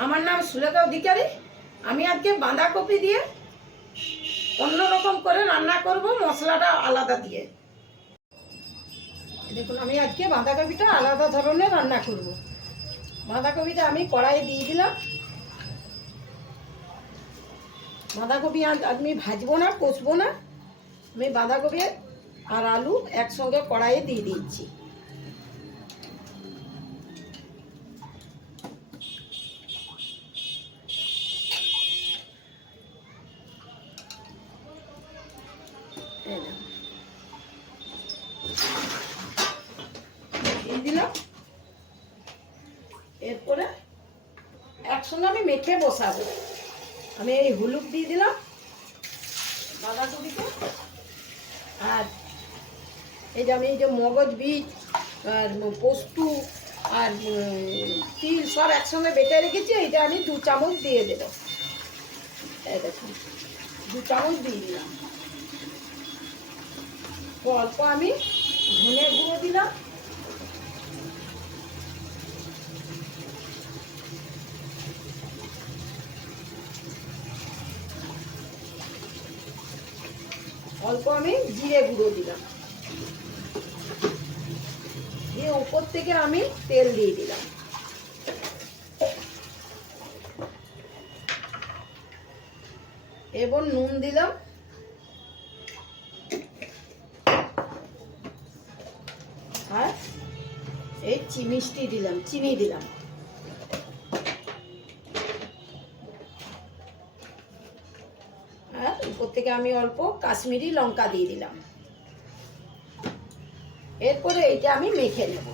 আমার নাম সুলেখা অধিকারী। আমি আজকে বাঁধাকপি দিয়ে অন্যরকম করে রান্না করব, মশলাটা আলাদা দিয়ে। দেখুন, আমি আজকে বাঁধাকপিটা আলাদা ধরনের রান্না করব। বাঁধাকপিটা আমি কড়াইয়ে দিয়ে দিলাম। বাঁধাকপি আমি ভাজবো না, কষবো না। আমি বাঁধাকপি আর আলু একসঙ্গে কড়াইয়ে দিয়ে দিচ্ছি। দিয়ে দিলাম। এরপরে একসঙ্গে আমি মেখে বসাবো। আমি এই হলুদ দিয়ে দিলাম বাঁধাকপিতে, আর এই যে আমি এই যে মগজ বীজ আর পোস্ত আর তিল সব একসঙ্গে বেটে রেখেছি, এইটা আমি 2 চামচ দিয়ে দেবো। এই দেখুন, 2 চামচ দিয়ে দিলাম। অল্প আমি ধনে গুঁড়ো দিলাম। অল্প আমি জিরে গুঁড়ো দিলাম। দিয়ে উপর থেকে আমি তেল দিয়ে দিলাম। এবার নুন দিলাম, আর এই মিষ্টি দিলাম, চিনি দিলাম। আর উপর থেকে আমি অল্প কাশ্মীরি লঙ্কা দিয়ে দিলাম। এরপরে এইটা আমি মেখে নেব।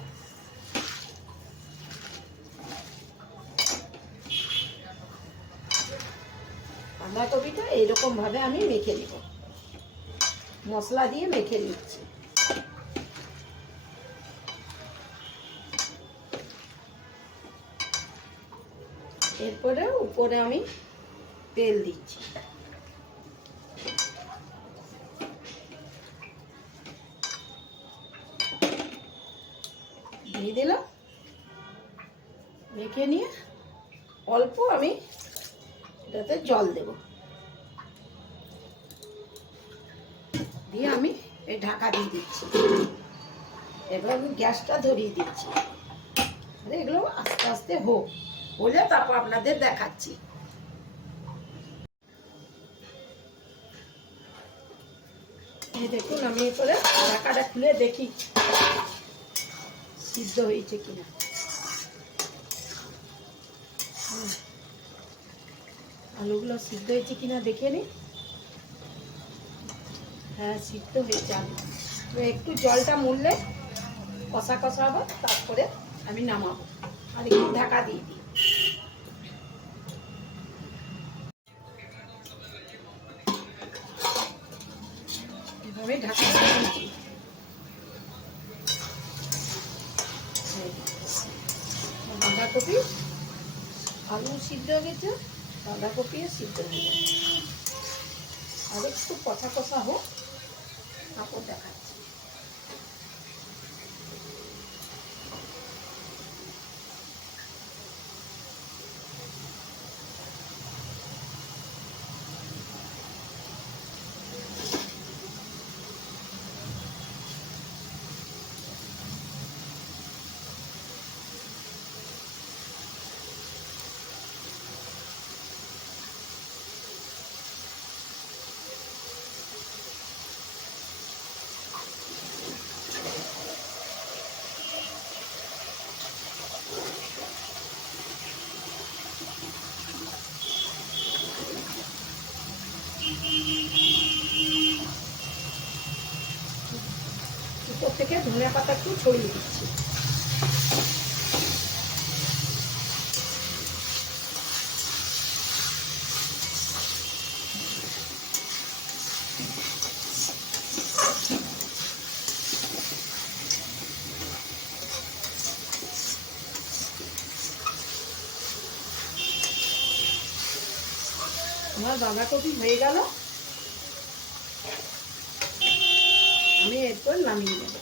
বাঁধাকপিটা এইরকম ভাবে আমি মেখে নেব, মশলা দিয়ে মেখে নিচ্ছি। এরপরে উপরে আমি তেল দিচ্ছি। দিয়ে দিলাম। মেখে নিয়ে অল্প আমি এটাতে জল দেব, দিয়ে আমি এই ঢাকা দিয়ে দিচ্ছি। এবার আমি গ্যাসটা ধরিয়ে দিচ্ছি। এগুলো আস্তে আস্তে হোক, হলে তারপর আপনাদের দেখাচ্ছি। এই দেখুন, আমি এরপরে ঢাকাটা খুলে দেখি সিদ্ধ হয়েছে কিনা। আলুগুলো সিদ্ধ হয়েছে কিনা দেখে নিই। হ্যাঁ, সিদ্ধ হয়েছে আলু। তো একটু জলটা মরলে কষা কষা হবে, তারপরে আমি নামাবো। আর একটু ঢাকা দিয়ে দিই। এভাবে ঢাকা দিয়েছি। বাঁধাকপি আলু সিদ্ধ হয়ে গেছে, বাঁধাকপিও সিদ্ধ হয়ে গেছে। আর একটু কষা কষা হোক, তারপর দেখাচ্ছি। উপর থেকে ধনিয়া পাতা একটু ছড়িয়ে দিচ্ছি। আমার বাঁধাকপি হয়ে গেল, আমি এরপর নামিয়ে নেব।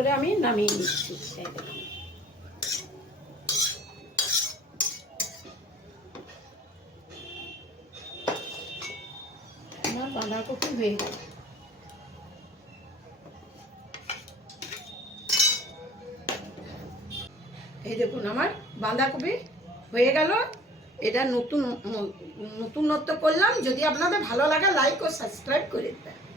করে আমি নামিয়ে নিচ্ছি। এই দেখুন। আমার বাঁধাকপি হয়ে গেল। এই দেখুন আমার বাঁধাকপি হয়ে গেল। এটা নতুনত্ব করলাম। যদি আপনাদের ভালো লাগে লাইক ও সাবস্ক্রাইব করে দেবেন।